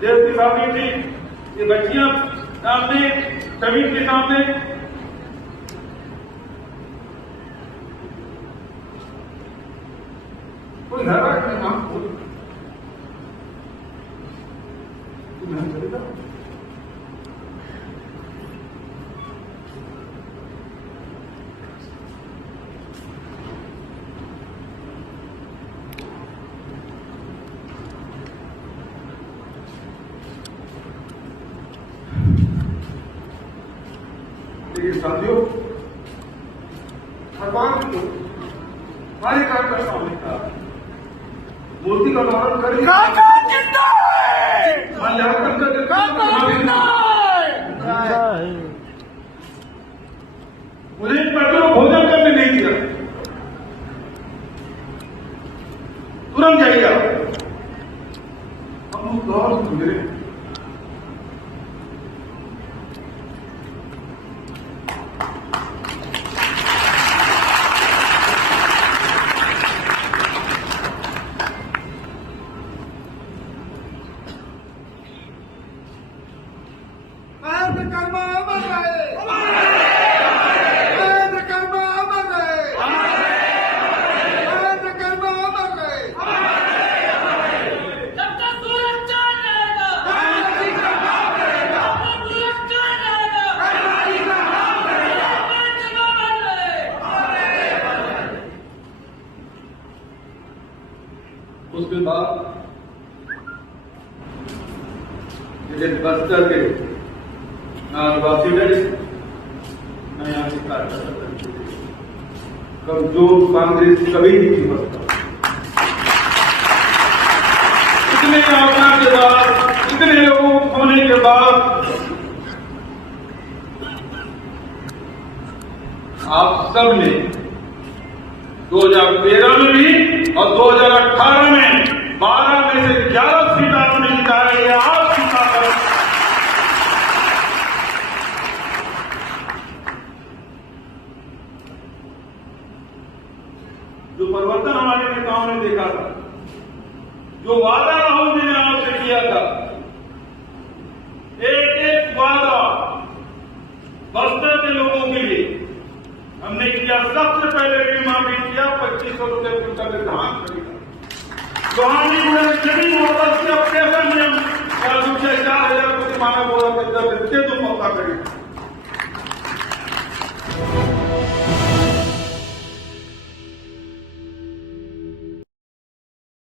देश की शादी थी, ये बच्चियां सामने, जमीन के सामने कोई लगा कि नाम बोल चलेगा। साथियों, भगवान को हमारे कार्यकर्ता होने का मूर्ति का पालन करें। मुझे बच्चों को भोजन करने नहीं दिया, तुरंत जाइए हम लोग दौर से गुजरे। उसके बाद बस्तर के आदिवासी लड़े, मैं यहाँ से कमजोर कांग्रेस कभी नहीं थी बस्तर। इतने आवाज के बाद, इतने लोगों होने के बाद आप सब ने 2013 में भी और 2018 में 12 में से 11 सीट आपने जिताई है। आप जिताकर जो परिवर्तन हमारे नेताओं ने देखा था, जो वादा राहुल जी ने आपसे किया था, एक एक वादा बस्तर के लोगों के लिए हमने किया। सबसे पहले बीमा भी किया, 2500 रुपये कुंटल में धान खरीदा। सुहानी जमीन होता से अब कैसा नियम 4,000 रुपये मांगा बोला तो पक्का करेगा।